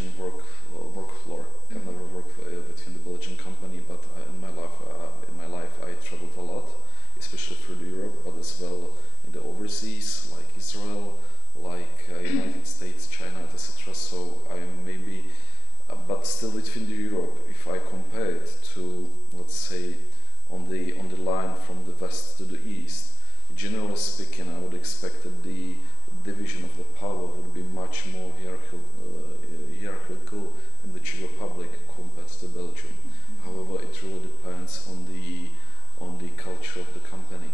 Belgian work floor. I've never worked within the Belgian company, but in my life I traveled a lot, especially through Europe, but as well in the overseas, like Israel, like United States, China, etc. So I am maybe, but still within the Europe, if I compare it to, let's say, on the line from the west to the east, generally speaking, I would expect that the division of the power would be much more hierarchical in the Czech Republic compared to Belgium. However, it really depends on the culture of the company.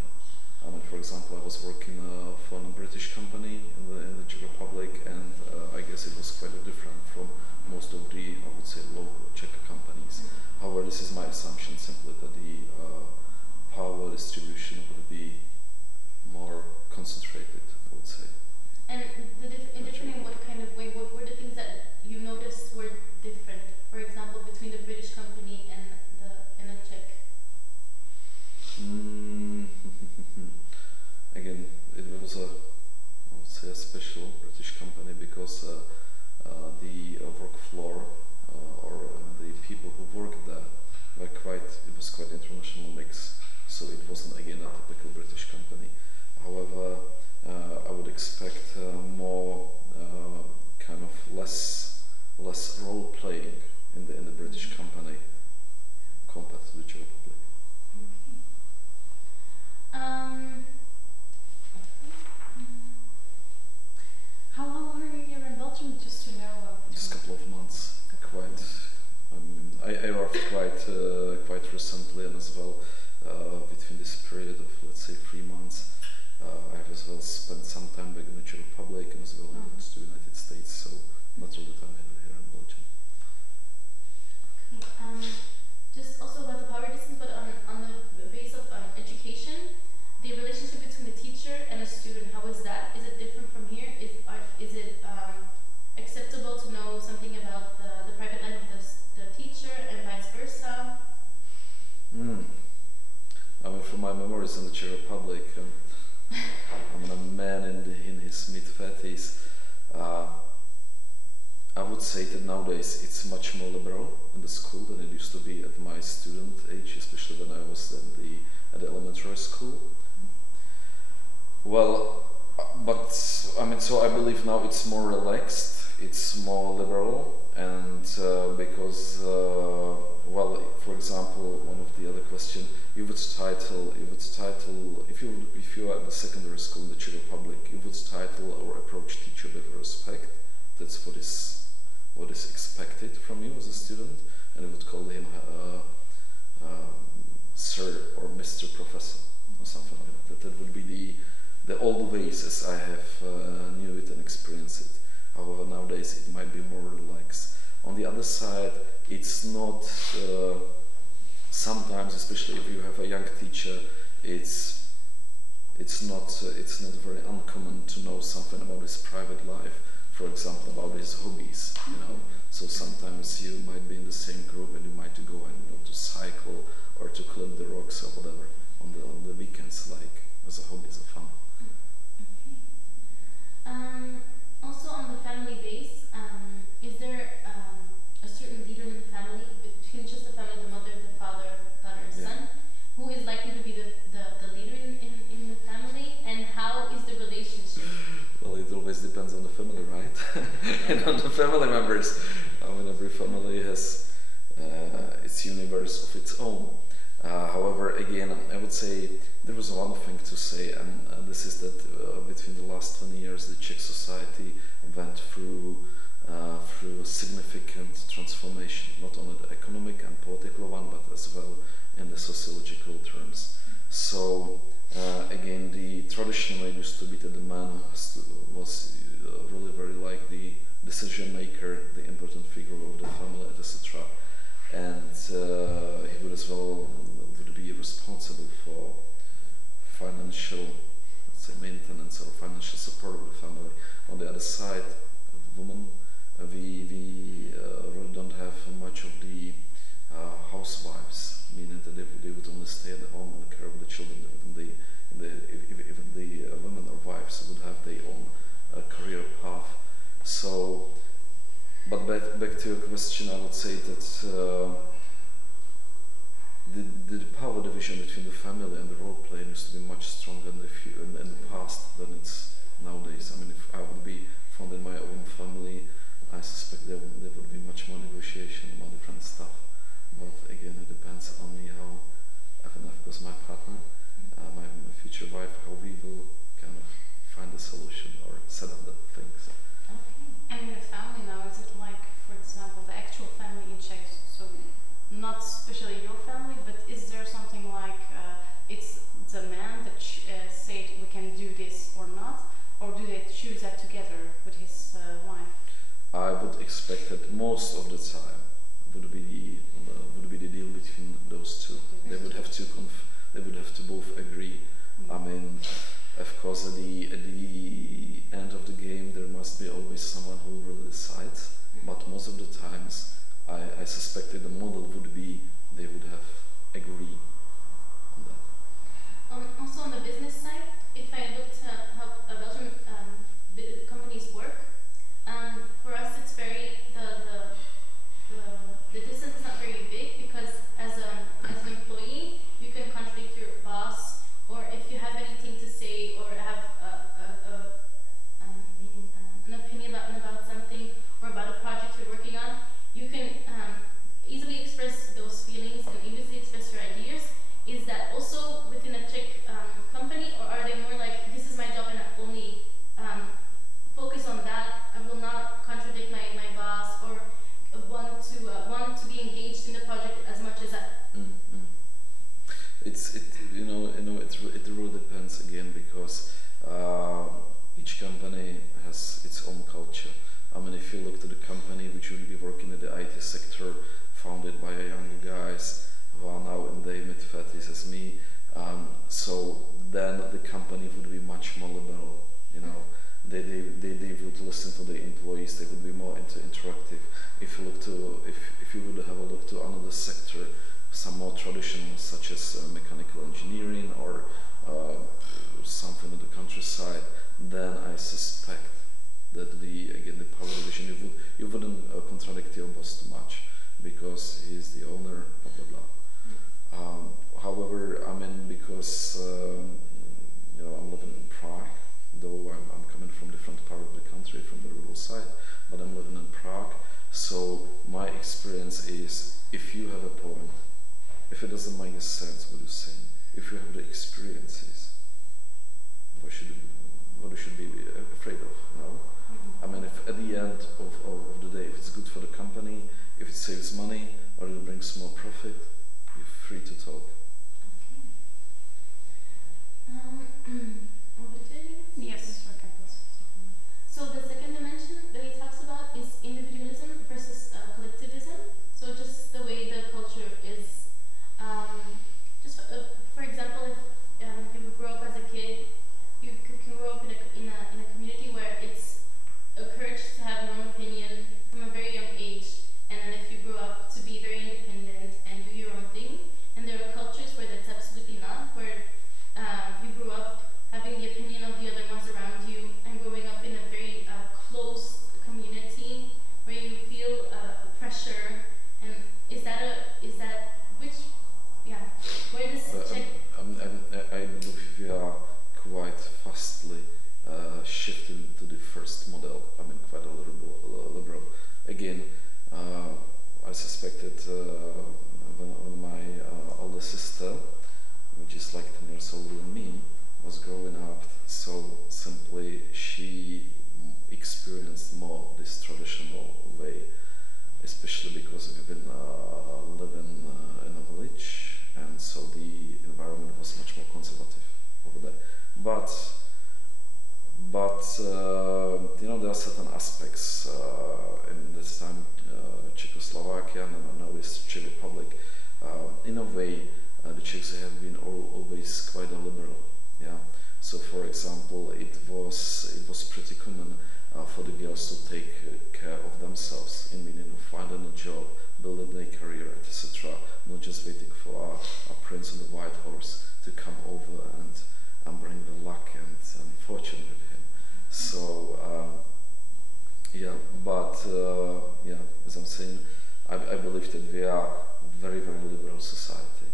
I mean, for example, I was working for a British company in the Czech Republic, and I guess it was quite different from most of the, I would say, local Czech companies. However, this is my assumption, simply that the power distribution would be more concentrated, I would say. And different in what kind of way? What were the things that you noticed were different? For example, between the British company and the Czech. Again, it was I would say, a special British company because the work floor or the people who worked there were it was quite international mix. So it wasn't again a typical British company. However, I would expect more kind of less role playing in the British company compared to the Czech Republic. Okay. How long were you here in Belgium? Just to know. Just a couple of months. Quite. I arrived quite recently, and as well between this period of, let's say, 3 months. I have as well spent some time back in the Czech Republic and as well went to the United States, so not all the time here in Belgium. Okay. Just also about the power distance, but on the base of education, the relationship between a teacher and a student, how is that? Is it different from here? Is it acceptable to know something about the private life of the teacher and vice versa? I mean, from my memories in the Czech Republic, I'm a man in his mid-30s. I would say that nowadays it's much more liberal in the school than it used to be at my student age, especially when I was at the elementary school. Well, but I mean, so I believe now it's more relaxed, it's more liberal, and because, well, for example, one of the other question, you would title if you are in the secondary school in the Czech Republic, you would title or approach teacher with respect. That's what is expected from you as a student, and you would call him Sir or Mr. Professor or something like that. That would be the old ways as I have knew it and experienced it. However, nowadays it might be more relaxed. On the other side, it's not. Sometimes, especially if you have a young teacher, it's not very uncommon to know something about his private life. For example, about his hobbies. So sometimes you might be in the same group and you might go and to cycle or to climb the rocks or whatever on the weekends, like as a hobby, as a fun. Okay. Also on the family base, is there a certain leader in the family, between just the family, the mother, the father, and son, who is likely to be the leader in the family, and how is the relationship? Well, it always depends on the family, right? And on the family members. I mean, every family has its universe of its own. However, again, I would say there was one thing to say, and this is that between the last 20 years, the Czech society went through a significant transformation, not only the economic and political one, but as well in the sociological terms. So, again, traditionally used to be that the man was really very like the decision maker, the important figure of the family, etc. And he would as well be responsible for financial, let's say, maintenance or financial support of the family. On the other side, women, we really don't have much of the housewives, meaning that they would only stay at home and care of the children. Even the women or wives would have their own career path. So But back to your question, I would say that the power division between the family and the role playing used to be much stronger in the past than it's nowadays. I mean, if I would be founding my own family, I suspect there would be much more negotiation about different stuff. But again, it depends on me how, and of course my partner, my future wife, how we will kind of find a solution or set up the things. Okay. And in the family now, is it like, for example, the actual family in Czech, so not especially your family, but is there something like it's the man that said we can do this or not, or do they choose that together with his wife? I would expect that most of the time would be the deal between those two. They would have to both agree. I mean, of course, at the end of the game, there must be always someone who really decides. But most of the times, I suspect that the model would be they would have agree on that. Also on the business side, if I looked at how Belgian companies work, for us it's very the distance is not very big because as an employee you can contradict your boss, or if you have anything to say or have an opinion about something or about a project you're working on, you can easily express those feelings and easily express your ideas. Is that also within a Czech company, or are they more like, this is my job and I only focus on that, I will not contradict my boss, or want to be engaged in the project as much as I... It really depends again, because each company has its own culture. I mean, if you look to the company which will be working in the IT sector, founded by younger guys who are now in their mid-30s as me, so then the company would be much more liberal. They would listen to the employees. They would be more interactive. If you would have a look to another sector, some more traditional, such as mechanical engineering or something in the countryside, then I suspect that the power division, you wouldn't contradict your boss too much because he's the owner, blah blah blah. However, I mean, because I'm living in Prague, though I'm coming from different part of the country, from the rural side, but I'm living in Prague. So my experience is, if you have a point, if it doesn't make sense what you're saying, if you have the experiences, what should you be afraid of? I mean, if at the end of the day, if it's good for the company, if it saves money, or it brings more profit, you're free to talk. Yes. So the second dimension that he talks about is individualism versus collectivism. So just the way the culture is, for example, if you grow up as a kid, you can grow up in a community where it's encouraged to have your own opinion from a very young age, and then if you grow up to be very independent and do your own thing, and there are cultures where that's absolutely not, where you grew up having the opinion of the other ones around you and growing up in a very close community where you feel pressure. And where does Czech... I believe we are quite fastly shifting to the first model. I mean, quite a liberal. Again, I suspected when my older sister, which is like 10 years older than me, was growing up, so simply she experienced more this traditional way, especially because we've been living in a village, and so the environment was much more conservative over there. But there are certain aspects in this time Czechoslovakia and now it's Czech Republic. In a way, the Czechs have been always quite a liberal. Yeah. So, for example, it was pretty common for the girls to take care of themselves, in meaning of finding a job, building their career, etc. Not just waiting for a prince on the white horse to come over and bring the luck and fortune with him. So, Yeah, but yeah, as I'm saying, I believe that we are very, very liberal society.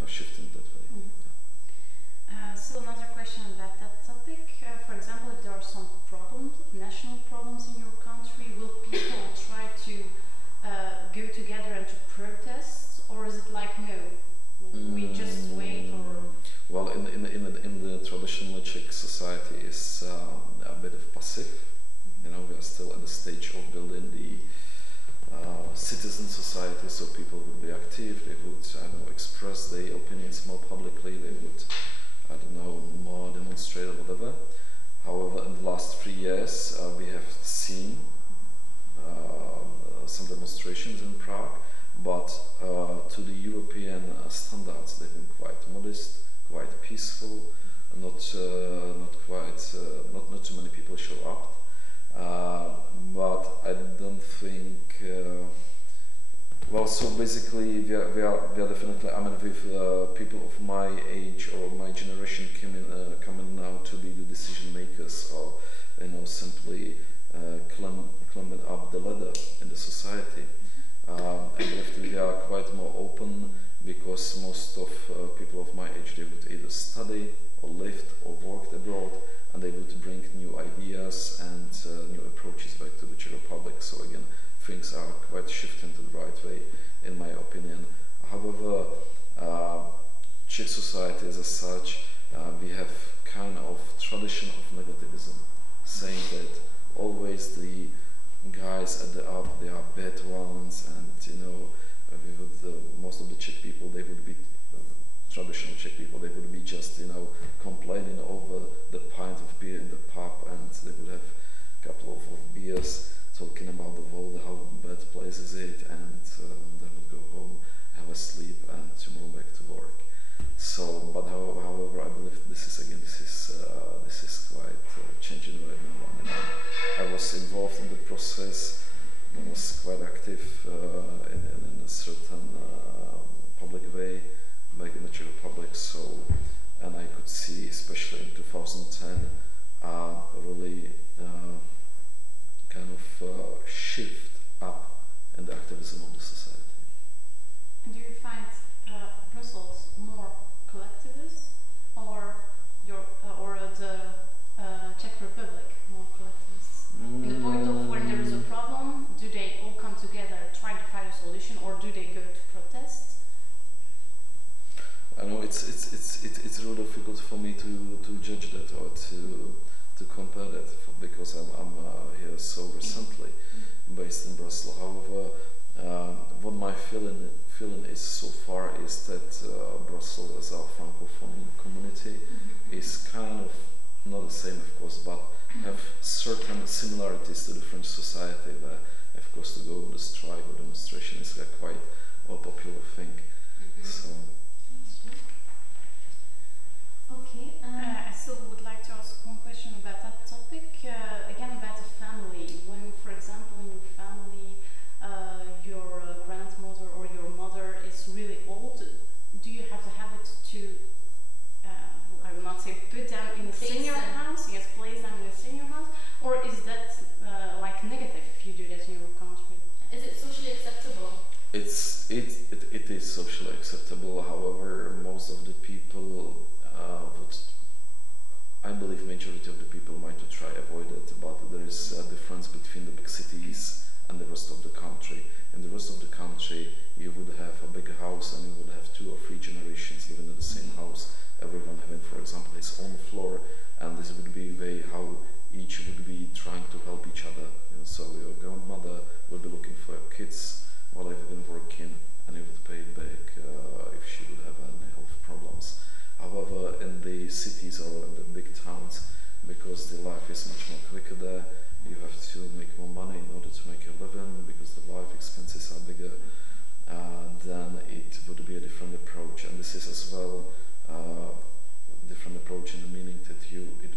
Are shifting that way. Mhm. So another question about that topic. For example, if there are some problems, national problems in your country, will people try to go together and to protest, or is it like no, we just wait, or Well, in the traditional Czech society is a bit of passive. You know, we are still at the stage of building the citizen society, so people would be active. They would, I don't know, express their opinions more publicly. They would, I don't know, more demonstrate or whatever. However, in the last 3 years, we have seen some demonstrations in Prague, but to the European standards, they've been quite modest, quite peaceful, not too many people show up. But I don't think. Well, so basically, we are definitely. I mean, with people of my age or my generation coming now to be the decision makers, or you know, simply climbing up the ladder in the society. I believe that we are quite more open, because most of people of my age, they would either study or lived or worked abroad, and they would bring new ideas and new approaches back to the Czech Republic. So again, things are quite shifting to the right way, in my opinion. However, Czech society as such, we have kind of tradition of negativism, saying that always the guys at the up, they are bad ones, and you know, most of the Czech people, they would be traditional Czech people, they would be just, you know, complaining over the pint of beer in the pub, and they would have a couple of beers, talking about the world, how bad place is it, and they would go home, have a sleep, and tomorrow back to work. So, but however, I believe this is quite changing right now. I mean, I was involved in the process. I was quite active in a certain public way back in the Czech Republic. So, and I could see, especially in 2010, a really kind of shift up in the activism of the society. And do you find Brussels more collectivist, or the Czech Republic more collectivist? In the point of when there is a problem, do they all come together, try to find a solution, or do they go to protest? I know it's really difficult for me to judge that or to compare that, because I'm here so recently based in Brussels. However, what my feeling is so far is that Brussels as our francophone community is kind of not the same, of course, but have certain similarities to the French society, where, of course, to go on the strike or demonstration is a quite a popular thing. So. Okay, I still would like to ask one question about that topic. Again, about the family. When, for example, in your family, your grandmother or your mother is really old, do you have the habit to, I will not say put them in a senior house, yes, place them in a senior house, or is that like negative if you do that in your country? Is it socially acceptable? It is socially acceptable. However, most of the people would, I believe, majority of the people might try avoid it. But there is a difference between the big cities and the rest of the country. In the rest of the country, you would have a big house and you would have 2 or 3 generations living in the same house. Everyone having, for example, his own floor, and this would be a way how each would be trying to help each other. And so your grandmother would be looking for your kids while they've been working, and you would pay it back if she would have any health problems. However, in the cities or in the big towns, because the life is much more quicker there, you have to make more money in order to make a living, because the life expenses are bigger, then it would be a different approach. And this is as well different approach in the meaning that you would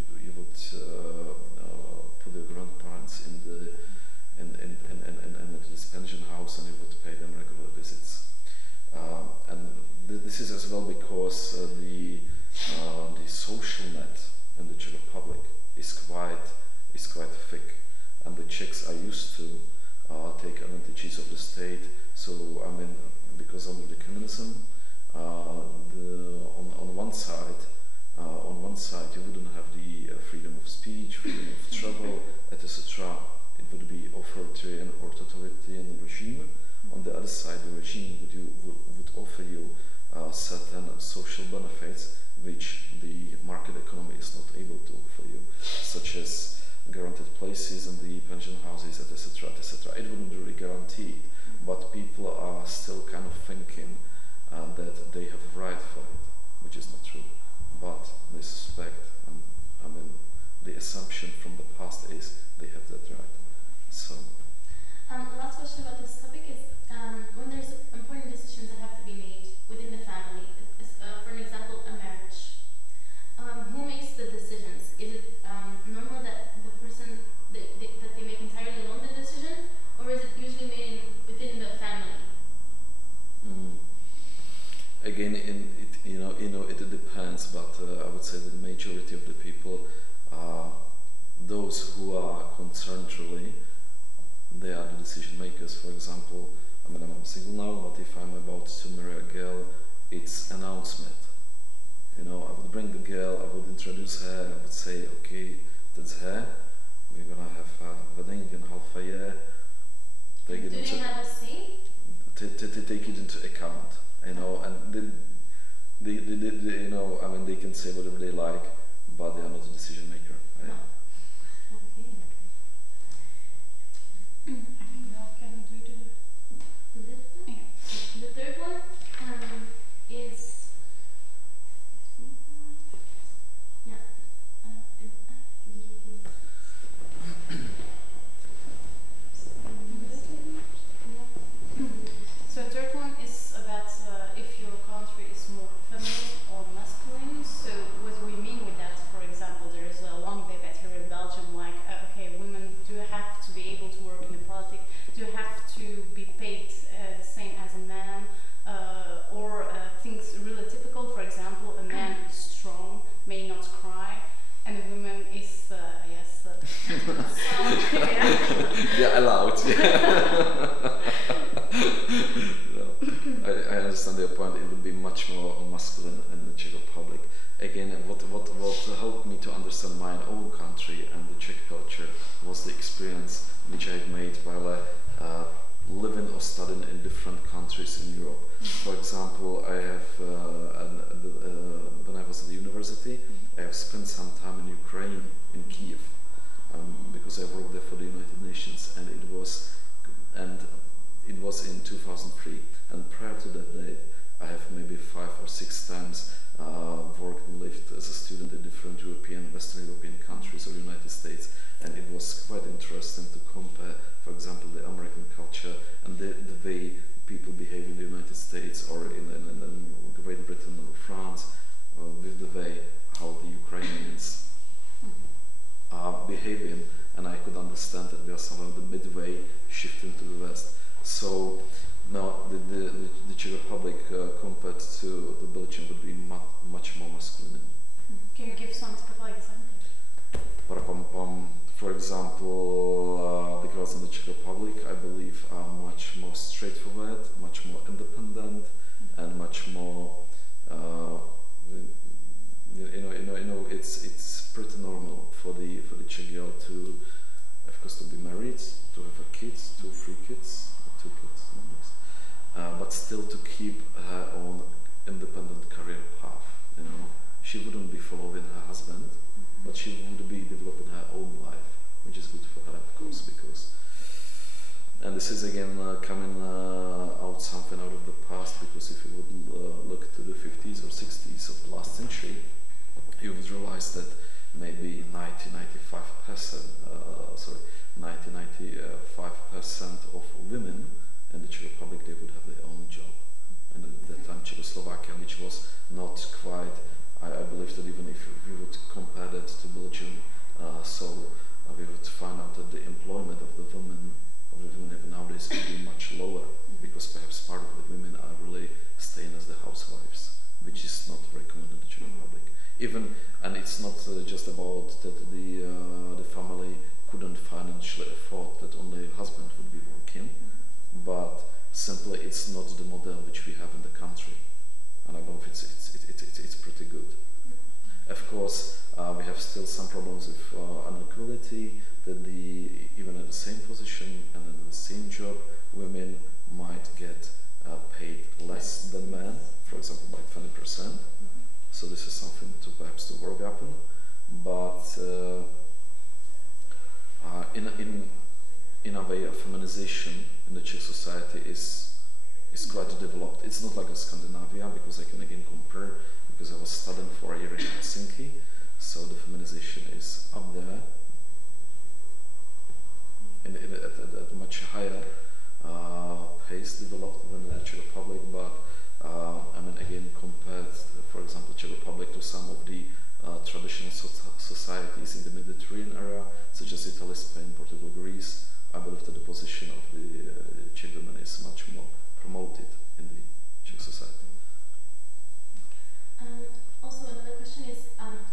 put your grandparents in the this pension house, and you would pay them regular visits. And this is as well because the social net in the Czech Republic is quite thick. and the Czechs are used to take advantages of the state. So I mean, because under the communism, on one side you wouldn't have the freedom of speech, freedom of travel, etc. It would be authoritarian or totalitarian regime. On the other side, the regime would offer you certain social benefits which the market economy is not able to offer you, such as guaranteed places in the pension houses, etc., etc. It wouldn't really guarantee it, but people are still kind of thinking that they have a right for it, which is not true. But they suspect, I mean, the assumption from the past is they have that right. So. Last question about this topic is when there's important decisions that have to be made within the family, for an example, a marriage. Who makes the decisions? Is it normal that the person that they make entirely alone the decision, or is it usually made within the family? Again, it depends, but I would say that the majority of the people, those who are concerned really, they are the decision makers. For example, I mean, I'm single now, but if I'm about to marry a girl, it's announcement. I would bring the girl, I would introduce her, I would say, okay, that's her. We're gonna have a wedding in half a year. Do they have a say? Take it into account, and I mean, they can say whatever they like, but they are not a decision maker. No. Okay. I think now can do The third one is So the third one is about if your country is more feminine or masculine. So what do we mean with that? For example, there is a long debate here in Belgium, like, okay, women do have to be able to work in the politics, do have to be paid the same as a man, or things really typical. For example, a man is strong, may not cry, and a woman is, yes, yeah, allowed. Yeah. No, I understand your point. It would be much more masculine in the Czech Republic. Again, what helped me to understand my own country and the Czech culture was the experience which I made while living or studying in different countries in Europe. For example, I have when I was at the university, I have spent some time in Ukraine, in Kiev, because I worked there for the United Nations, and it was in 2003. And prior to that date, I have maybe 5 or 6 times worked and lived as a student in different Western European countries or United States, and it was quite interesting to compare, for example, the American culture and the way people behave in the United States or in Great Britain or France, with the way how the Ukrainians are behaving, and I could understand that we are somewhere the midway shifting to the West. So now the Czech Republic compared to the Belgium would be much more masculine. Can you give some typical examples? For example, the girls in the Czech Republic, I believe, are much more straightforward, much more independent, and much more. It's pretty normal for the Czech girl to, of course, to be married, to have a kids, 2 kids, but still to keep her own independent career path. She wouldn't be following her husband, but she would be developing her own life, which is good for her, of course, because. And this is again coming out something out of the past, because if you would look to the 50s or 60s of the last century, you would realize that maybe 95% of women in the Czech Republic, they would have their own job. And at that time, Czechoslovakia, which was not quite, I believe that even if we would compare that to Belgium, we would find out that the employment of the women even nowadays would be much lower, because perhaps part of the women are really staying as the housewives, which is not very common in the Czech Republic. And it's not just about that the family couldn't financially afford that only husband would be working, but simply it's not the model which we have in the country, and I believe it's pretty good. Of course, we have still some problems with inequality, that even at the same position and in the same job, women might get paid less than men, for example, by 20%. So this is something to perhaps to work upon. But in a way, a feminization in the Czech society is quite developed. It's not like a Scandinavia, because I can again compare, because I was studying for a year in Helsinki, so the feminization is up there at a much higher pace developed than the Czech Republic, but I mean, again, compared, for example, Czech Republic to some of the traditional societies in the Mediterranean area, such as Italy, Spain, Portugal, Greece, I believe that the position of the Czech women is much more promoted in the Czech society. Also, another question is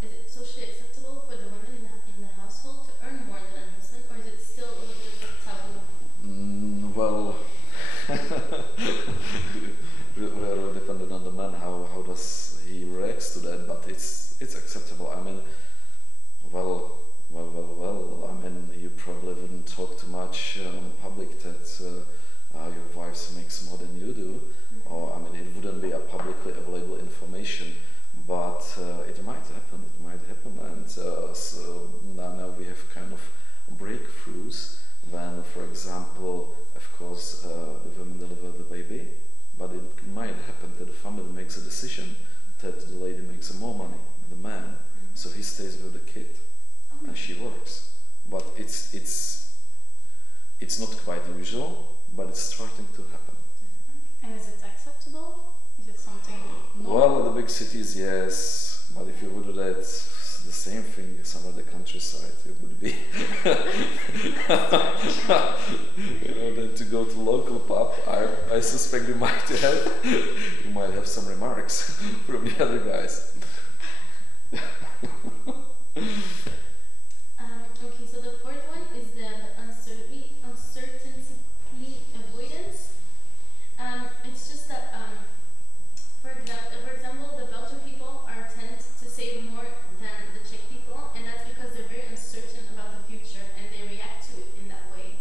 it socially acceptable for the women in the household to earn more than a husband, or is it still a little bit of a taboo? Well, really depending on the man, how does he reacts to that, but it's acceptable. I mean, well, I mean, you probably wouldn't talk too much in public that your wife makes more than you do, or I mean, it wouldn't be a publicly available information, but it might happen, and so now we have kind of breakthroughs when, for example, of course, the women deliver the baby, but it might happen that the family makes a decision that the lady makes more money than the man, so he stays with the kid and she works. But it's not quite usual, but it's starting to happen. And is it acceptable? Is it something normal? Well, in the big cities, yes, but if you would do that, the same thing somewhere in the countryside, it would be then to go to local pub, I suspect you might have some remarks from the other guys. Okay, so the fourth one is the uncertainty avoidance. It's just that, for example, the Belgian people tend to save more than the Czech people, and that's because they're very uncertain about the future and they react to it in that way.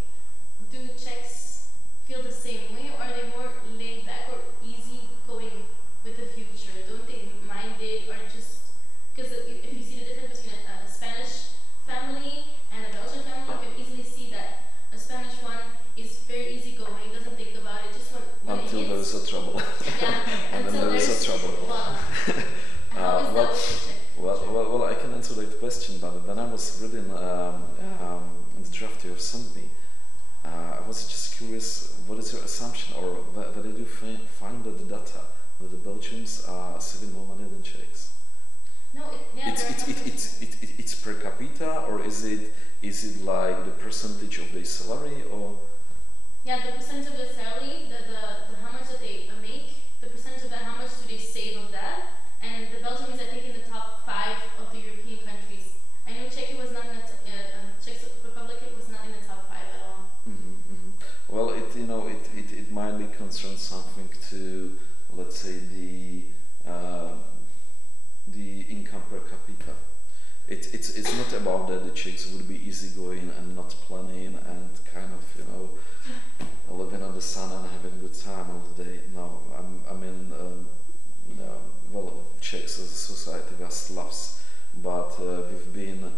Do Czechs feel the same way, or are they more laid back or easy going with the future? Don't they mind it, or just because if you see the difference between a Spanish family and a Belgian family, you can easily see that a Spanish one is very easygoing, doesn't think about it, just when Until it hits. there is a trouble. Yeah, And then until there is there's a trouble. How is that with the Czech? Well, I can answer that question, but when I was reading the draft you have sent me, I was just curious, what is your assumption, or where did you find the data that the Belgians are saving more money than Czechs? No, It's per capita, or is it like the percentage of their salary, or? Yeah, the percent of the salary, the how much that they make, the percentage of that, how much do they save of that? And the Belgium is, I think, in the top 5 of the European countries. I know Czech was not in the Czech Republic. It was not in the top 5 at all. Well, it might be concerned something to, let's say, the income per capita. It's not about that the Czechs would be easygoing and not planning and kind of living on the sun and having a good time all the day. No, I mean, well, Czechs as a society we are Slavs, but we've been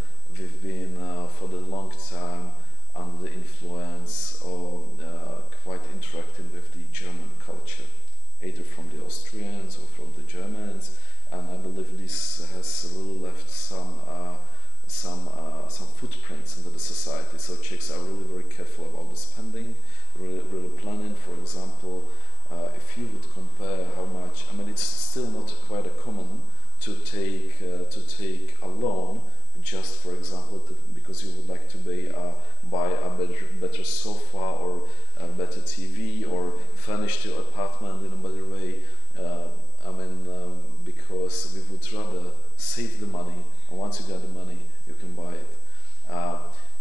for the long time under the influence or quite interacting with the German culture, either from the Austrians or from the Germans, and I believe this has really left some footprints into the society. So Czechs are really very careful about the spending, really planning. For example, if you would compare how much, I mean, it's still not quite common to take a loan just, for example, because you would like to buy a better sofa or a better TV or furnish your apartment in a better way. I mean, because we would rather save the money, and once you got the money, you can buy it.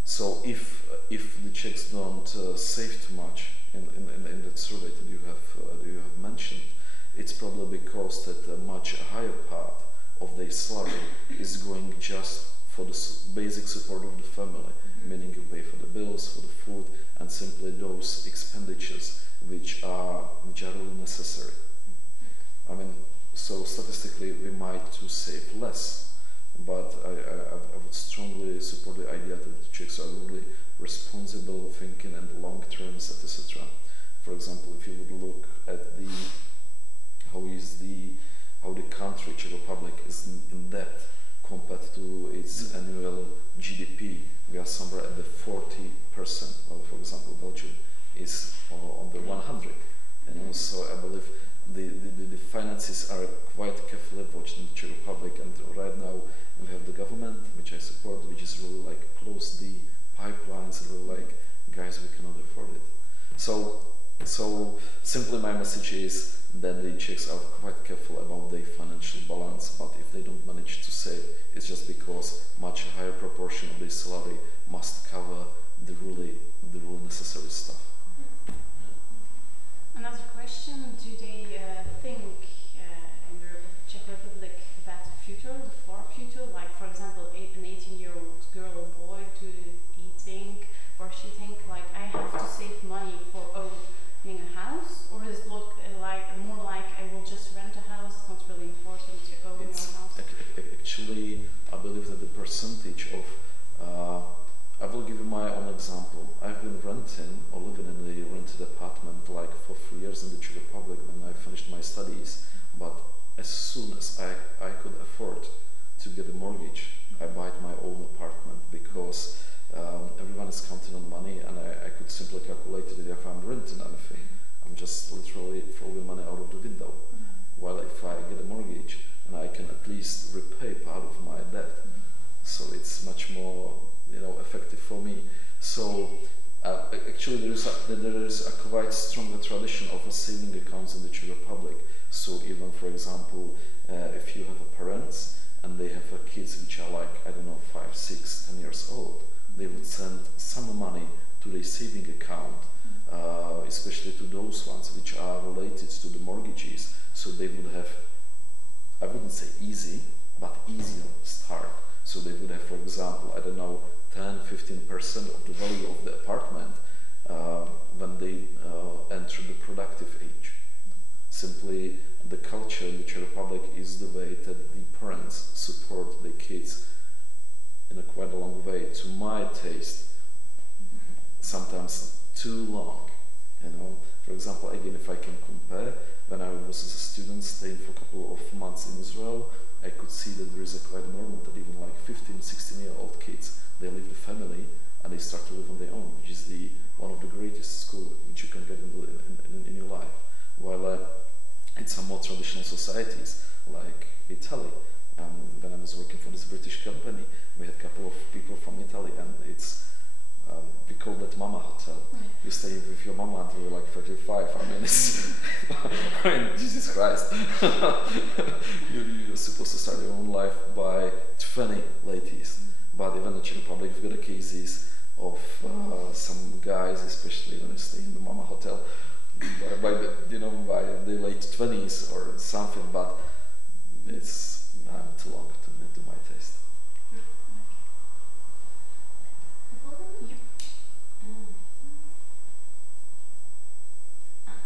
So if the Czechs don't save too much in that survey that you have mentioned, it's probably because that a much higher part of their salary is going just for the basic support of the family, meaning you pay for the bills, for the food, and simply those expenditures which are really necessary. I mean, so statistically we might to save less, but I would strongly support the idea that the Czechs are really responsible, thinking and long terms, etc. For example, if you would look at how the country Czech Republic is in debt compared to its annual GDP, we are somewhere at the 40%. While, for example, Belgium is on the 100, and also I believe the finances are quite carefully watched in the Czech Republic, and right now we have the government, which I support, which is really like close the pipelines, really like, guys, we cannot afford it. So simply my message is that the Czechs are quite careful about their financial balance, but if they don't manage to save, it's just because much higher proportion of their salary must cover the really necessary stuff. Another question: do they think in the Czech Republic about the future, the far future? Like, for example, an 18-year-old girl or boy, do he think or she think like, I have to save money for owning a house, or is it look like more like I will just rent a house? It's not really important to own your house. Actually, I believe that the percentage of I will give you my own example. I've been renting or living in a rented apartment like for 3 years in the Czech Republic when I finished my studies. But as soon as I could afford to get a mortgage, I bought my own apartment because everyone is counting on money, and I could simply calculate that if I'm renting anything, I'm just literally throwing money out of the window. While if I get a mortgage, and I can at least repay part of my debt, so it's much more effective for me. So actually there is a quite strong tradition of a saving accounts in the Czech Republic. So even, for example, if you have a parents and they have kids which are like, I don't know, 5, 6, 10 years old, they would send some money to their saving account, especially to those ones which are related to the mortgages. So they would have, I wouldn't say easy, but easier start. So they would have, for example, I don't know, 10-15% of the value of the apartment when they enter the productive age. Simply, the culture in the Czech Republic is the way that the parents support their kids in a quite a long way. To my taste, sometimes too long. For example, again, if I can compare, when I was as a student staying for a couple of months in Israel, I could see that there is a quite normal that even like 15, 16-year-old kids, they leave the family and they start to live on their own, which is one of the greatest school which you can get in your life. While in some more traditional societies, like Italy, when I was working for this British company, we had a couple of people from Italy, and we call that Mama Hotel. You stay with your mama until you're like 35. I mean, it's Jesus Christ. You're supposed to start your own life by 20 latest. But even in the Czech Republic, we've got the cases of some guys, especially when they stay in the Mama Hotel, by the late 20s or something. But it's too long to my taste.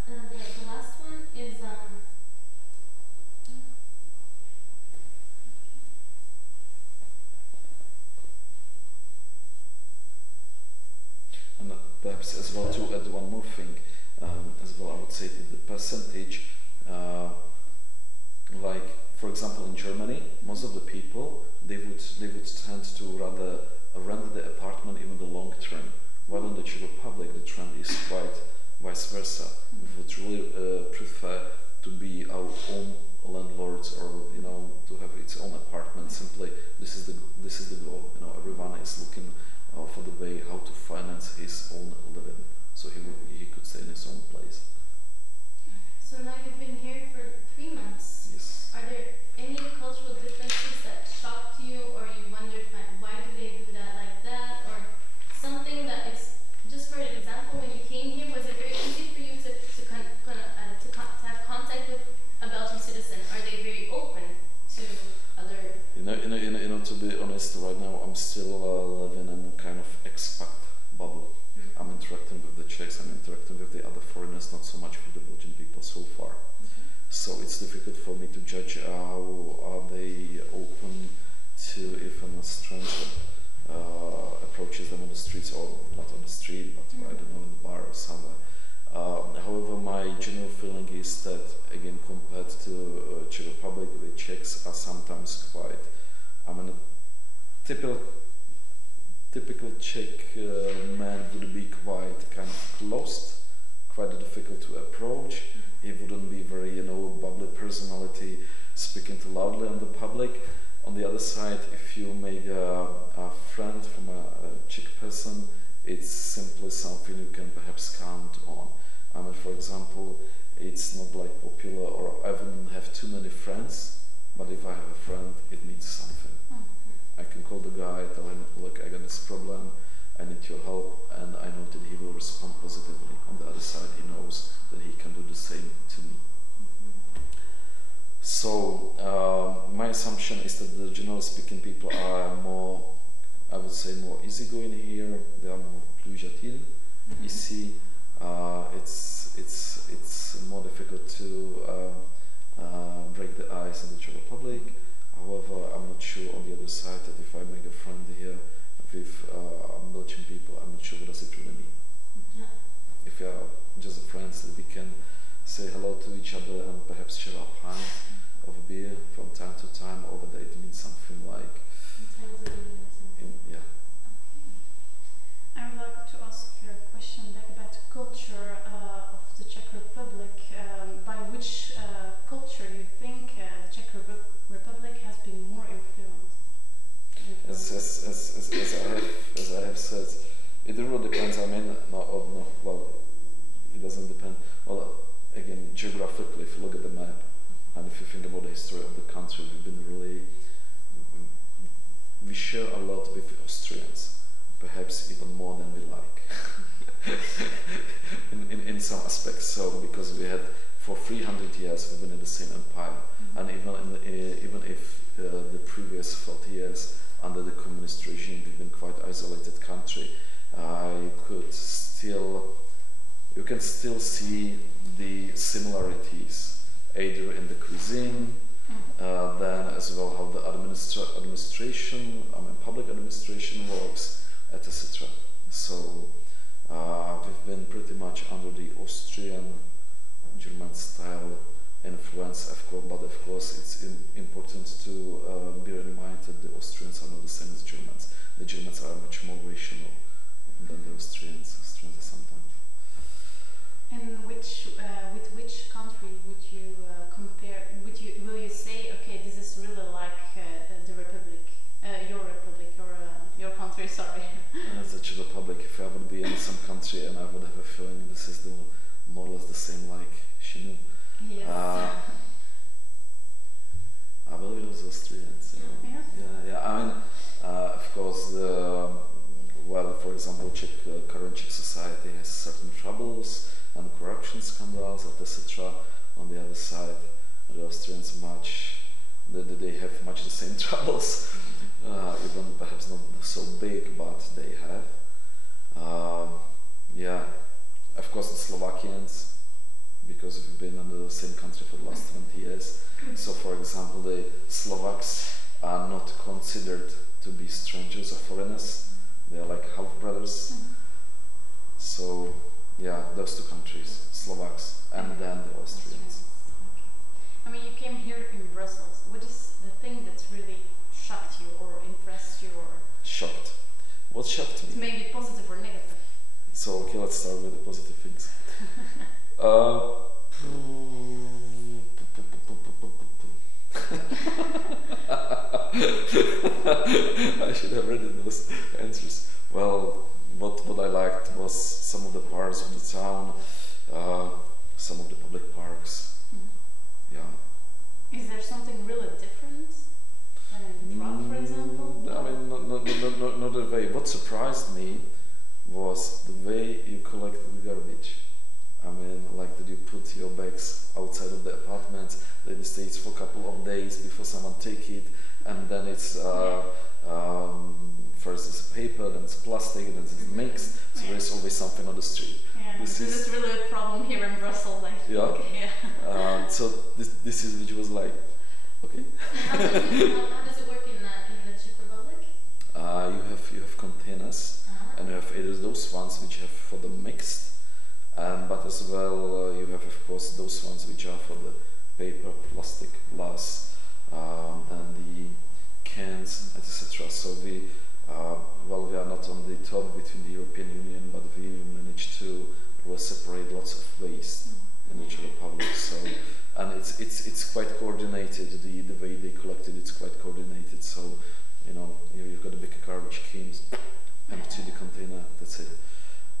The last one is and perhaps as well to add one more thing, as well I would say that the percentage, like for example in Germany, most of the people they would tend to rather rent the apartment even the long term, while in the Czech Republic the trend is quite vice versa. We would really prefer to be our own landlords, or to have its own apartment. Simply, this is the goal. Everyone is looking for the way how to finance his own living, so he could stay in his own place. So now you've been here for 3 months. Yes. Are there any cultural differences that shocked you, or you wondered why do they do that like that, or not so much for the Belgian people so far. So it's difficult for me to judge how are they open to if a stranger approaches them on the streets, or not on the street, but I don't know, in the bar or somewhere. However, my general feeling is that, again, compared to Czech Republic, the Czechs are sometimes quite, I mean, typical Czech man would be quite kind of closed, quite difficult to approach. He wouldn't be very, bubbly personality, speaking too loudly in the public. On the other side, if you make a friend from a Czech person, it's simply something you can perhaps count on. I mean, for example, it's not like popular, or I wouldn't have too many friends, but if I have a friend, it means something. I can call the guy, tell him, look, I got this problem, I need your help, and I know that he will respond positively. On the other side, he knows that he can do the same to me. So my assumption is that the general speaking people are more, I would say, more easygoing here. They are more plus gentils. Ici, it's more difficult to break the ice in the Czech Republic. However, I'm not sure on the other side that if I make a friend here with Belgian people, I'm not sure what does it really mean. Yeah. If we are just friends, that we can say hello to each other and perhaps share a pint of a beer from time to time, over there it means something like, yeah. I would like to ask a question back about culture of the Czech Republic. By which culture you think the Czech Republic has been more influenced? As I have said, it really depends. I mean, well, it doesn't depend. Well, again, geographically, if you look at the map, and if you think about the history of the country, we share a lot with Austrians, perhaps even more than we like, in some aspects. So, because we had, for 300 years, we've been in the same empire, and even if the previous 40 years under the communist regime, we've been quite isolated country, you can still see the similarities, either in the cuisine, then as well how the administration, public administration works, etc. So we've been pretty much under the Austrian, German style influence, of course, but of course it's important to bear in mind that the Austrians are not the same as Germans. The Germans are much more rational than the Austrians. Austrians are sometimes. And with which country would you compare? Will you say, okay, this is really like the Republic, your country? Sorry. The Czech Republic. If I would be in some country and I would have a feeling this is more or less the same like Chinu. Yes. I believe it was Austrians. Yes. Yeah. I mean, of course, for example, current Czech society has certain troubles and corruption scandals, etc. On the other side, the Austrians they have much the same troubles, even perhaps not so big, but they have. Of course, the Slovakians, because we've been in the same country for the last 20 years. So, for example, the Slovaks are not considered to be strangers or foreigners. They are like half brothers. So, yeah, those two countries, Slovaks and then the Austrians. I mean, you came here in Brussels. What is the thing that's really shocked you or impressed you or? Shocked. What shocked me? Maybe positive or negative. So, okay, let's start with the positive things. I should have read those answers. Well, what I liked was some of the parts of the town, some of the public parks. Yeah. Is there something really different than in Prague, for example? I mean, not the way. What surprised me was the way you collect the garbage. I mean, like that you put your bags outside of the apartment, then it stays for a couple of days before someone take it, and then it's first it's paper, then it's plastic, then it's mixed, so there's always something on the street. Yeah, this is really a problem here in Brussels. Yeah. Yeah. So this is which was like, okay. How does it work in the Czech Republic? You have containers, and you have either those ones which have for the mixed, but as well you have of course those ones which are for the paper, plastic, glass, then the cans, etc. So we we are not on the top between the European Union, but we managed to separate lots of waste in the Czech Republic. So and it's quite coordinated. The way they collect it, it's quite coordinated. So you've got a big garbage cans, empty the container. That's it.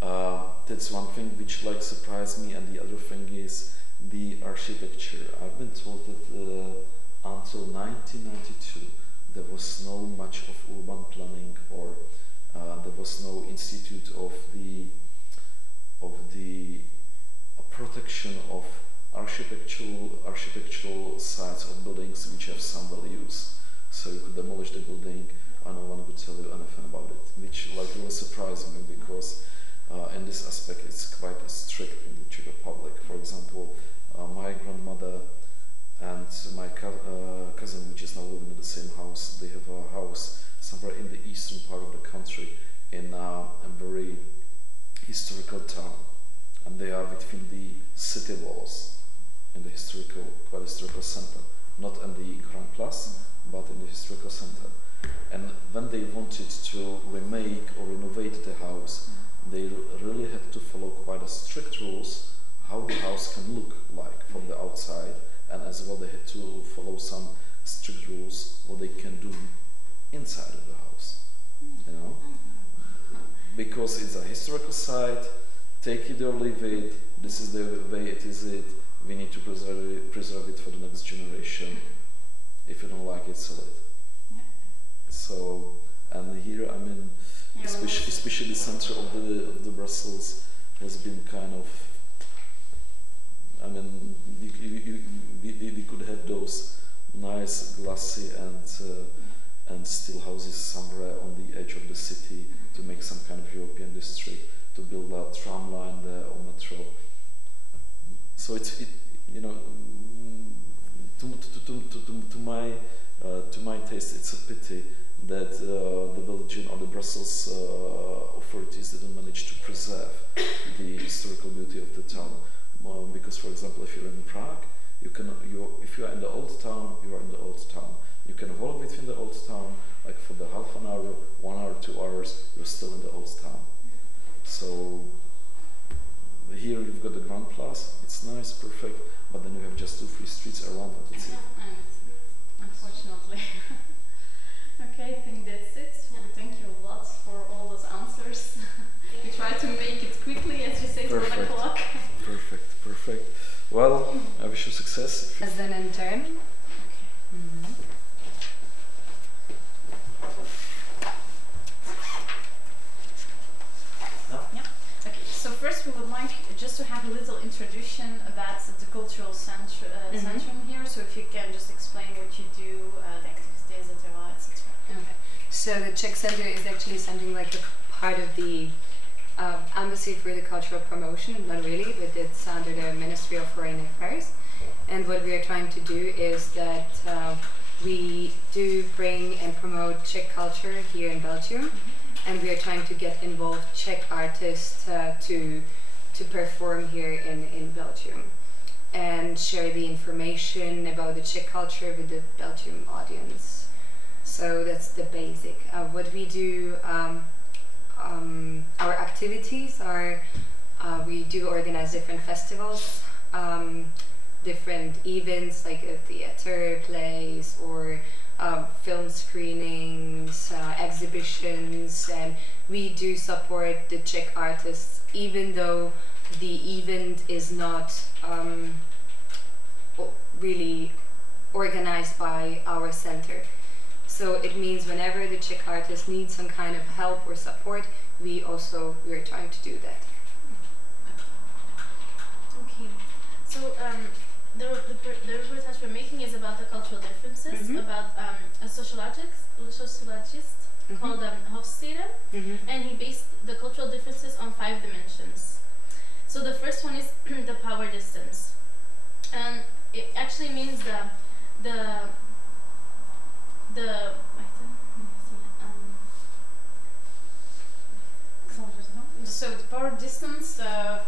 That's one thing which like surprised me, and the other thing is the architecture. I've been told that until 1992 there was no much of urban planning, or there was no institute of the protection of architectural sites of buildings which have some values. So you could demolish the building, and no one would tell you anything about it, which like really surprised me, because in this aspect it's quite strict in the Czech Republic. For example, my grandmother and my cousin, which is now living in the same house, they have a house somewhere in the eastern part of the country in a very historical town, and they are between the city walls in the quite historical center, not in the Grand Place, but in the historical center. And when they wanted to remake or renovate the house, they really had to follow quite a strict rules how the house can look like from the outside, and as well they had to follow some strict rules what they can do inside of the house, because it's a historical site. Take it or leave it. This is the way it is. We need to preserve it for the next generation. If you don't like it, sell it. Yeah. So, and here I mean, especially the center of the Brussels has been kind of. I mean, we could have those nice glassy and steel houses somewhere on the edge of the city to make some kind of European district, to build a tram line there or metro. So to my taste, it's a pity that the Belgian or the Brussels authorities didn't manage to preserve the historical beauty of the town. Because, for example, if you're in Prague, if you are in the old town, you are in the old town. You can walk between the old town, like for the half an hour, 1 hour, 2 hours, you're still in the old town. So here you've got the Grand Place, it's nice, perfect, but then you have just 2-3 streets around it, that's it. Unfortunately. Okay, I think that's it. Well, thank you a lot for all those answers. We try to make it quickly, as you say, it's 1 o'clock. Perfect. Well, I wish you success. As an intern. Okay. Okay, so first we would like just to have a little introduction about the cultural centrum here. So if you can just explain what you do, the activities, etc. Okay. So the Czech Center is actually something like a part of the Embassy for the Cultural Promotion, not really, but it's under the Ministry of Foreign Affairs. And what we are trying to do is that we do bring and promote Czech culture here in Belgium, and we are trying to get involved Czech artists to perform here in Belgium and share the information about the Czech culture with the Belgium audience. So that's the basic. What we do, our activities are, we do organize different festivals, different events like a theater, plays, or film screenings, exhibitions, and we do support the Czech artists even though the event is not really organized by our center. So it means whenever the Czech artist needs some kind of help or support, we are trying to do that. Okay. So the reportage we're making is about the cultural differences, about a sociologist called Hofstede, and he based the cultural differences on 5 dimensions. So the first one is the power distance, and it actually means the so the power distance,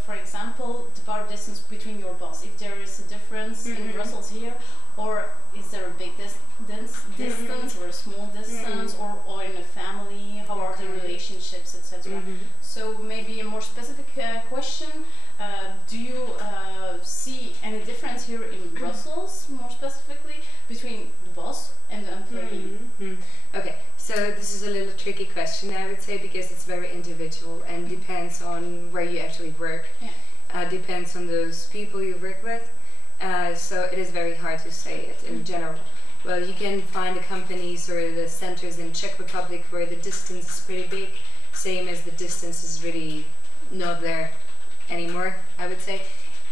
for example, the power distance between your boss, if there is a difference in Brussels here, or is there a big distance or a small distance, or in a family, how are the relationships, etc. So maybe a more specific question, do you see any difference here in Brussels, more specifically, between the boss and the employee? Okay, so this is a little tricky question, I would say, because it's very individual and depends on where you actually work. Depends on those people you work with. So it is very hard to say it in general. Well, you can find the companies or the centers in Czech Republic where the distance is pretty big, same as the distance is really not there anymore, I would say.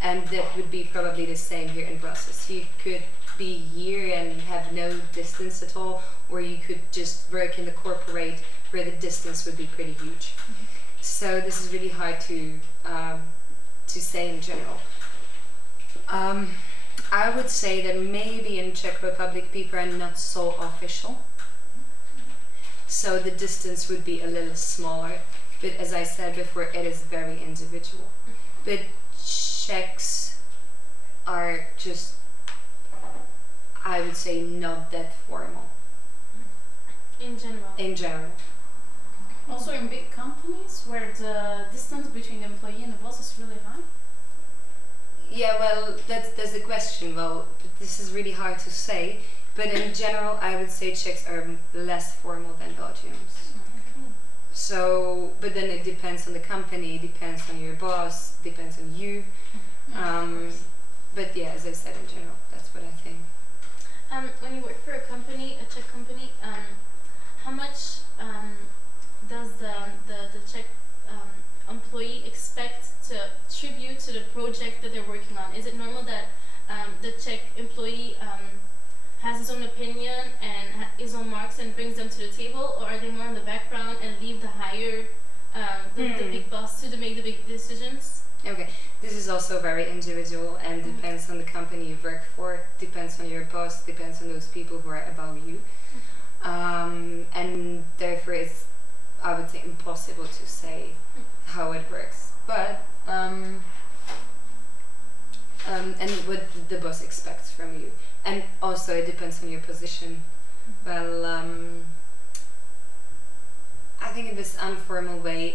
And that would be probably the same here in Brussels. You could be here and have no distance at all, or you could just work in the corporate where the distance would be pretty huge. So this is really hard to say in general. I would say that maybe in Czech Republic people are not so official, so the distance would be a little smaller, but as I said before, it is very individual. But Czechs are just, I would say, not that formal. In general. In general. Also in big companies where the distance between the employee and the boss is really high? Yeah, well, that's the question. Well, this is really hard to say, but in general, I would say Czechs are less formal than Belgians. So, but then it depends on the company, depends on your boss, depends on you. But yeah, as I said, in general, that's what I think. When you work for a company, a Czech company, how much does the Czech employee expect to tribute to the project that they're working on? Is it normal that the Czech employee has his own opinion and his own marks and brings them to the table, or are they more in the background and leave the higher, the big boss to make the big decisions? Okay, this is also very individual and depends on the company you work for, depends on your boss, depends on those people who are above you. And therefore it's, I would say, impossible to say how it works. But, and what the boss expects from you. And also it depends on your position. Well, I think in this informal way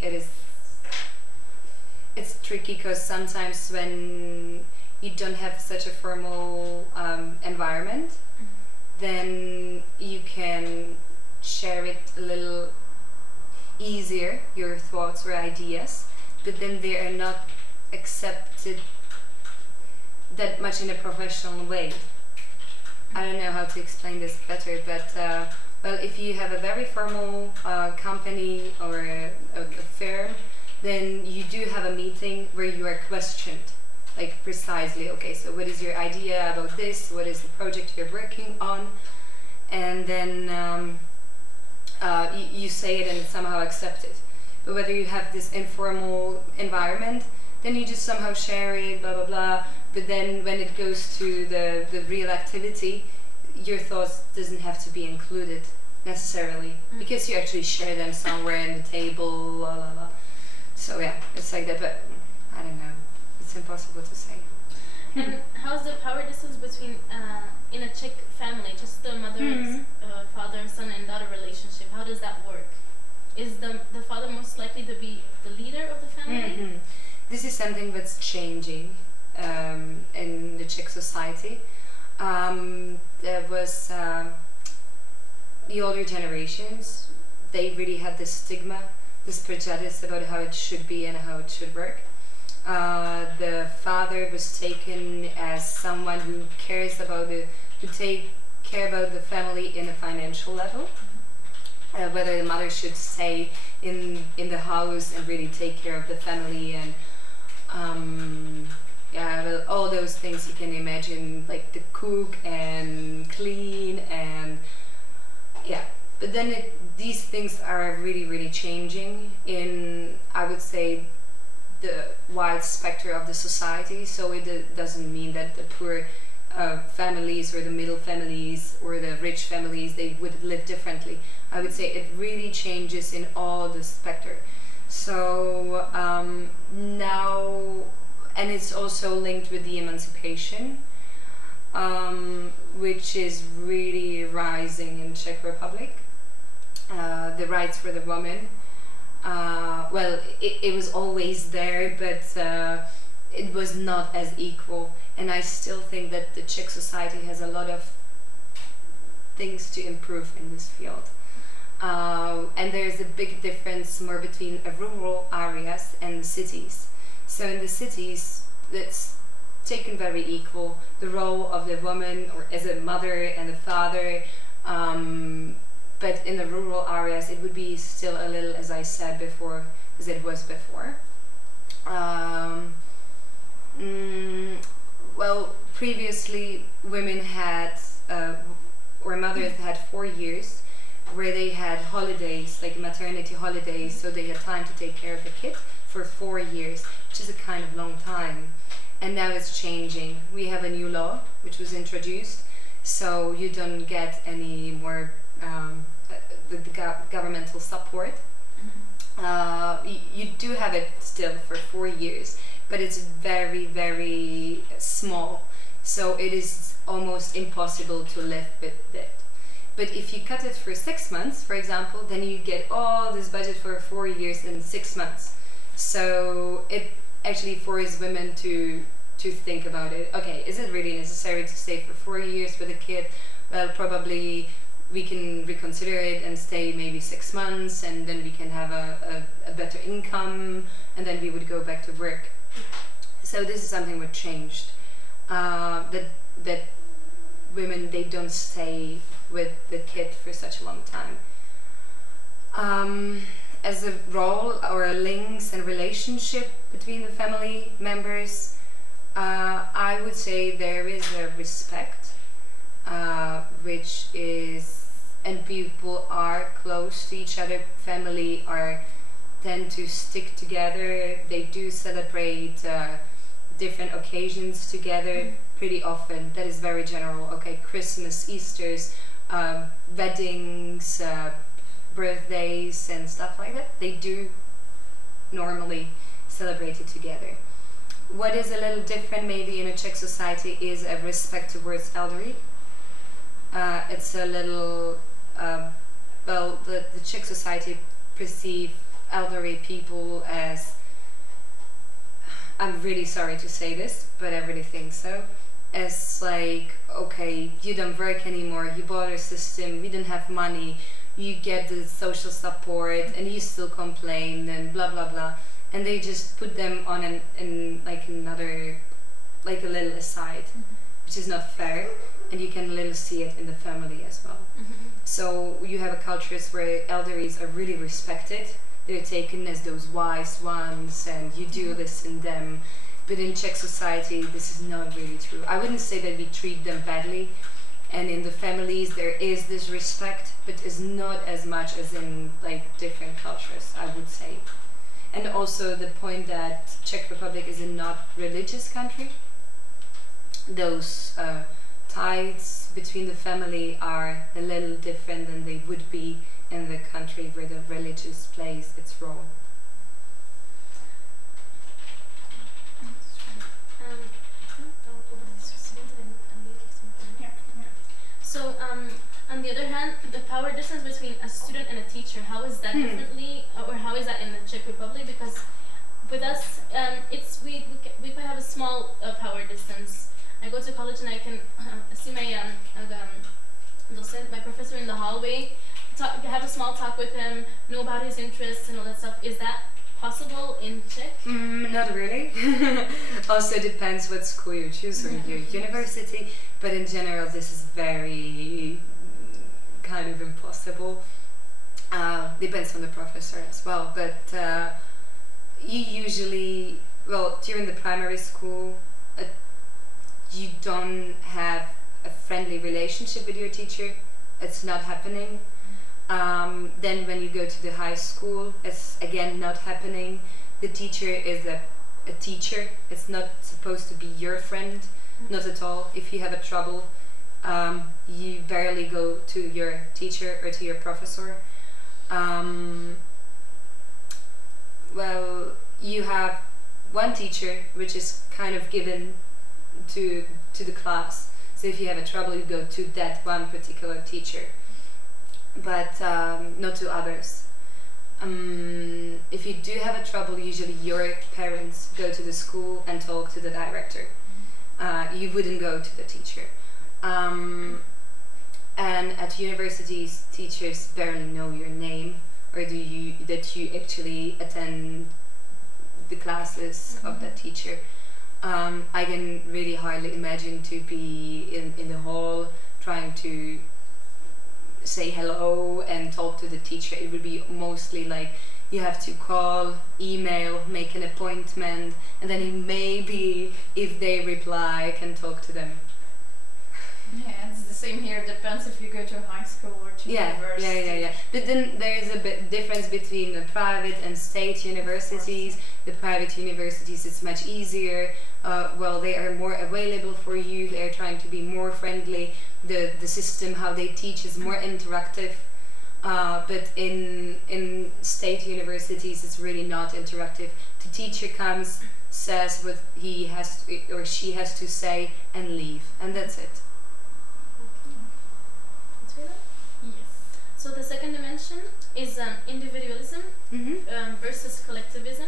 it's tricky because sometimes when you don't have such a formal environment, then you can share it a little easier, your thoughts or ideas, but then they are not accepted that much in a professional way. I don't know how to explain this better, but well, if you have a very formal company or a firm, then you do have a meeting where you are questioned, like precisely, okay, so what is your idea about this, what is the project you're working on, and then you say it and it's somehow accepted. But whether you have this informal environment, then you just somehow share it, blah blah blah, but then when it goes to the real activity, your thoughts doesn't have to be included necessarily, because you actually share them somewhere in the table, blah blah blah. So yeah, it's like that, but I don't know, it's impossible to say. And how's the power distance between, in a Czech family, just the mother, father, son and daughter relationship, how does that work? Is the father most likely to be the leader of the family? This is something that's changing in the Czech society. There was the older generations, they really had this stigma, this prejudice about how it should be and how it should work. The father was taken as someone who cares about who take care about the family in a financial level. Whether the mother should stay in the house and really take care of the family and yeah, well, all those things you can imagine, like the cook and clean and yeah. But then these things are really changing in, I would say, the wide spectrum of the society. So it doesn't mean that the poor families or the middle families or the rich families, they would live differently. I would say it really changes in all the spectrum. So now, and it's also linked with the emancipation, which is really rising in Czech Republic. The rights for the woman. Well, it was always there, but it was not as equal. And I still think that the Czech society has a lot of things to improve in this field. And there's a big difference more between rural areas and the cities. So in the cities, it's taken very equal, the role of the woman or as a mother and a father. But in the rural areas, it would be still a little, as I said before, as it was before. Well, previously women had, or mothers had 4 years where they had holidays, like maternity holidays, so they had time to take care of the kid for 4 years, which is a kind of long time. And now it's changing. We have a new law which was introduced, so you don't get any more the governmental support. You do have it still for 4 years, but it's very, very small. So it is almost impossible to live with it. But if you cut it for 6 months, for example, then you get all this budget for 4 years in 6 months. So it actually forces women to think about it. Okay, is it really necessary to stay for 4 years with a kid? Well, probably we can reconsider it and stay maybe 6 months, and then we can have a better income, and then we would go back to work. So this is something that changed. That women, they don't stay with the kid for such a long time. As a role or links and relationship between the family members, I would say there is a respect, which is, and people are close to each other. Family tend to stick together. They do celebrate different occasions together pretty often. That is very general. Okay, Christmas, Easter's, weddings, birthdays and stuff like that. They do normally celebrate it together. What is a little different maybe in a Czech society is a respect towards elderly. It's a little, well, the Czech society perceive elderly people as, I'm really sorry to say this, but I really think so, as like, okay, you don't work anymore, you bought a system, we don't have money, you get the social support and you still complain and blah blah blah, and they just put them on like another, like a little aside, which is not fair, and you can little see it in the family as well. So you have a cultures where elderlies are really respected. They're taken as those wise ones, and you do listen to them. But in Czech society, this is not really true. I wouldn't say that we treat them badly, and in the families there is this respect, but it's not as much as in like different cultures, I would say. And also the point that Czech Republic is a not religious country. Those ties between the family are a little different than they would be in the country where the religious plays its role. So, on the other hand, the power distance between a student and a teacher, how is that differently, or how is that in the Czech Republic? Because with us, we have a small power distance. I go to college and I can see my professor in the hallway, have a small talk with him, know about his interests and all that stuff. Is that possible in Czech? Not really. Also depends what school you choose or your university, but in general this is very kind of impossible. Depends on the professor as well, but you usually, well, during the primary school, you don't have a friendly relationship with your teacher. It's not happening. Then when you go to the high school, it's again not happening. The teacher is a teacher. It's not supposed to be your friend, not at all. If you have a trouble, you barely go to your teacher or to your professor. Well, you have one teacher which is kind of given to the class. So if you have a trouble, you go to that one particular teacher, but not to others. If you do have a trouble, usually your parents go to the school and talk to the director. You wouldn't go to the teacher. And at universities, teachers barely know your name, or that you actually attend the classes of that teacher. I can really hardly imagine to be in the hall trying to say hello and talk to the teacher. It would be mostly like you have to call, email, make an appointment, and then maybe if they reply, can talk to them. Yeah, it's the same here. It depends if you go to high school or to university. Yeah. But then there is a bit difference between the private and state universities. The private universities, it's much easier. Well, they are more available for you. They are trying to be more friendly. The system, how they teach, is more interactive. But in state universities, it's really not interactive. The teacher comes, says what he has or she has to say, and leave, and that's it. Yes. So the second dimension is individualism versus collectivism.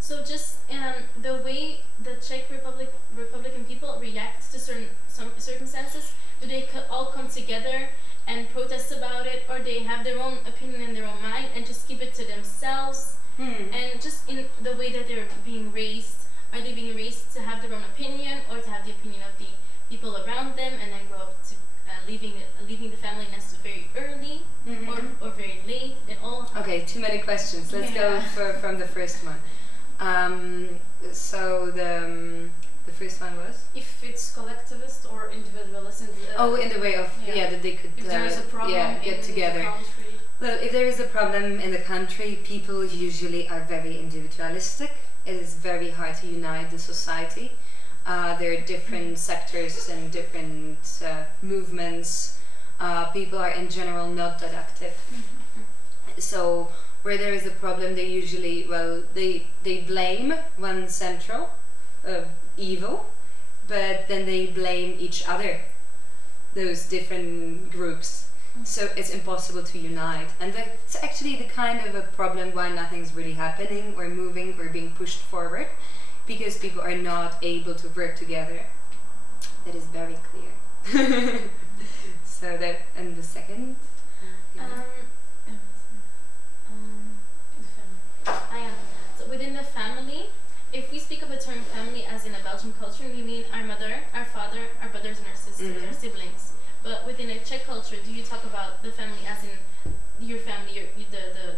So just the way the Czech Republican people react to certain circumstances, do they all come together and protest about it, or they have their own opinion in their own mind and just keep it to themselves? And just in the way that they're being raised, are they being raised to have their own opinion, or to have the opinion of the people around them, and then grow up to leaving the family nest very early or very late? It all. Okay, too many questions. Let's go from the first one. So the first one was? If it's collectivist or individualist. In the way of that they could if there is a problem get together. In the country. Well, if there is a problem in the country, people usually are very individualistic. It is very hard to unite the society. There are different sectors and different movements. People are in general not that active. So where there is a problem, they usually, they blame one central evil, but then they blame each other, those different groups. So it's impossible to unite, and that's actually the kind of a problem why nothing's really happening or moving or being pushed forward, because people are not able to work together. That is very clear. So that, and the second? So within the family, if we speak of the term family as in a Belgian culture, we mean our mother, our father, our brothers and our sisters, our siblings. But within a Czech culture, do you talk about the family as in your family,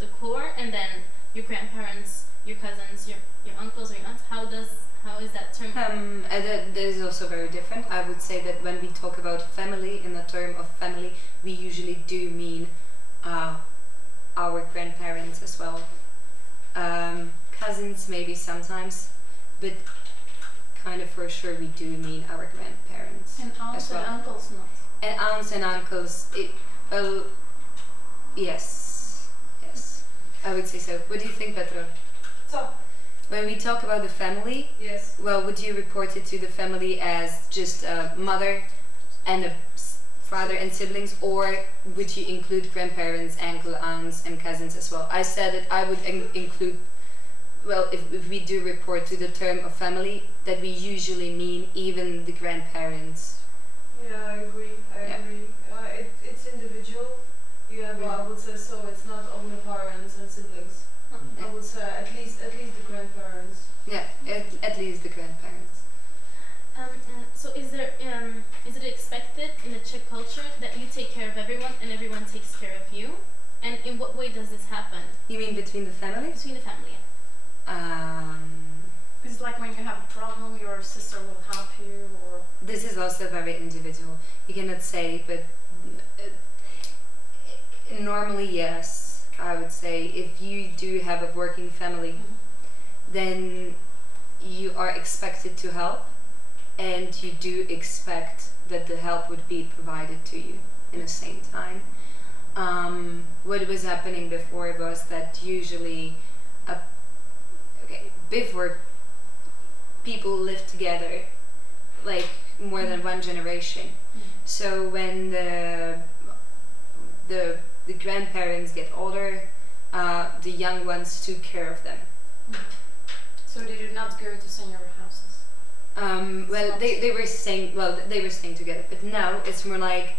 the core, and then your grandparents, your cousins, your uncles or your aunts? How is that term? That is also very different. I would say that when we talk about family, in the term of family, we usually do mean our grandparents as well. Cousins maybe sometimes, but kind of for sure we do mean our grandparents. And aunts as well. And uncles not. And aunts and uncles, yes, I would say so. What do you think, Petro? So, when we talk about the family, yes. well, would you report it to the family as just a mother and a father and siblings, or would you include grandparents, uncle, aunts, and cousins as well? I said that I would include, well, if we do report to the term of family, that we usually mean even the grandparents. Yeah, I agree. It's individual. Yeah, but I would say so. It's not only parents and siblings. I would say at least the grandparents. Yeah, at least the grandparents. So is it expected in the Czech culture that you take care of everyone and everyone takes care of you? And in what way does this happen? You mean between the family? Between the family, yeah. It's like when you have a problem, your sister will help you, or... This is also very individual. You cannot say, but Normally, yes, I would say if you do have a working family, then you are expected to help, and you do expect that the help would be provided to you in the same time. What was happening before was that usually, before people lived together, like more than one generation. So when the grandparents get older, the young ones took care of them. So they did not go to senior houses. Well, they were staying together, but now it's more like,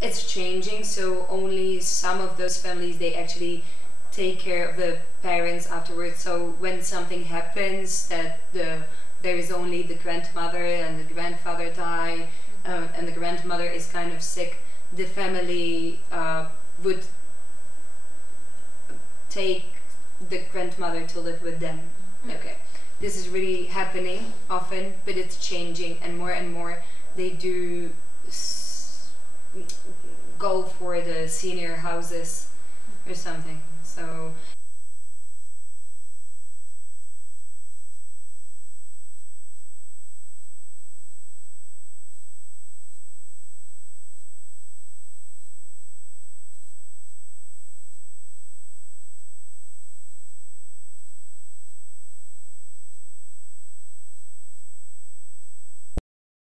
it's changing. So only some of those families, they actually take care of the parents afterwards. So when something happens, that there is only the grandmother and the grandfather die, and the grandmother is kind of sick, the family would take the grandmother to live with them. Okay, this is really happening often, but it's changing, and more they do go for the senior houses or something. So